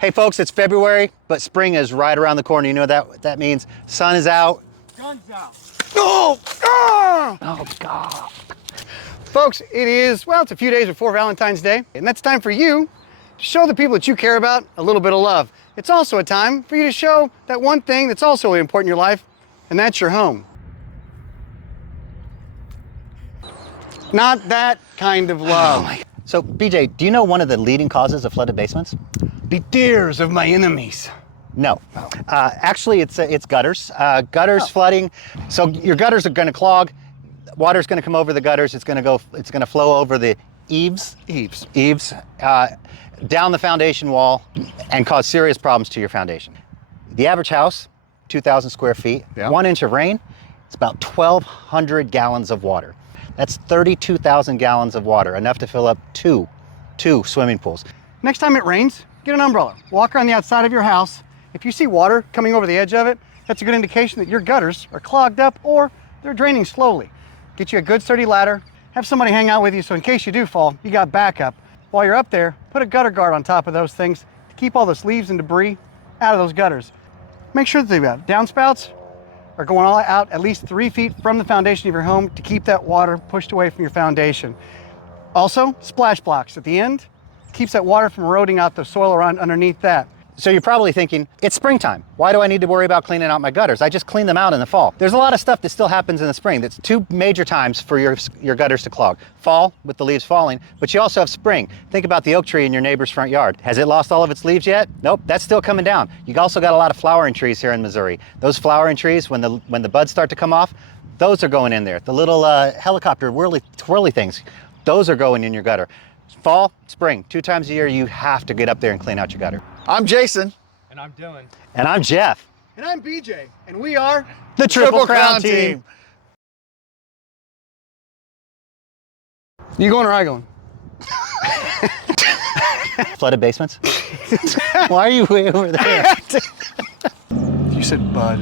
Hey folks, it's February, but spring is right around the corner. You know what that means? Sun is out. Guns out. Oh! Oh God. Folks, it is, well, it's a few days before Valentine's Day, and that's time for you to show the people that you care about a little bit of love. It's also a time for you to show that one thing that's also really important in your life, and that's your home. Not that kind of love. Oh so, BJ, do you know one of the leading causes of flooded basements? The tears of my enemies. No. Actually, it's gutters. Gutters flooding. So your gutters are going to clog. Water's going to come over the gutters. It's going to flow over the eaves, down the foundation wall, and cause serious problems to your foundation. The average house, 2,000 square feet, 1 inch of rain, it's about 1,200 gallons of water. That's 32,000 gallons of water, enough to fill up two swimming pools. Next time it rains, get an umbrella. Walk around the outside of your house. If you see water coming over the edge of it, that's a good indication that your gutters are clogged up or they're draining slowly. Get you a good sturdy ladder. Have somebody hang out with you so in case you do fall, you got backup. While you're up there, put a gutter guard on top of those things to keep all this leaves and debris out of those gutters. Make sure that the downspouts are going all out at least 3 feet from the foundation of your home to keep that water pushed away from your foundation. Also, splash blocks at the end keeps that water from eroding out the soil around underneath that. So you're probably thinking, it's springtime. Why do I need to worry about cleaning out my gutters? I just clean them out in the fall. There's a lot of stuff that still happens in the spring. That's 2 major times for your gutters to clog. Fall, with the leaves falling, but you also have spring. Think about the oak tree in your neighbor's front yard. Has it lost all of its leaves yet? Nope, that's still coming down. You also got a lot of flowering trees here in Missouri. Those flowering trees, when the buds start to come off, those are going in there. The little helicopter twirly things, those are going in your gutter. Fall, spring, 2 times a year, you have to get up there and clean out your gutter. I'm Jason. And I'm Dylan. And I'm Jeff. And I'm BJ. And we are the Triple Crown Team. You going or I going? Flooded basements? Why are you way over there? You said bud.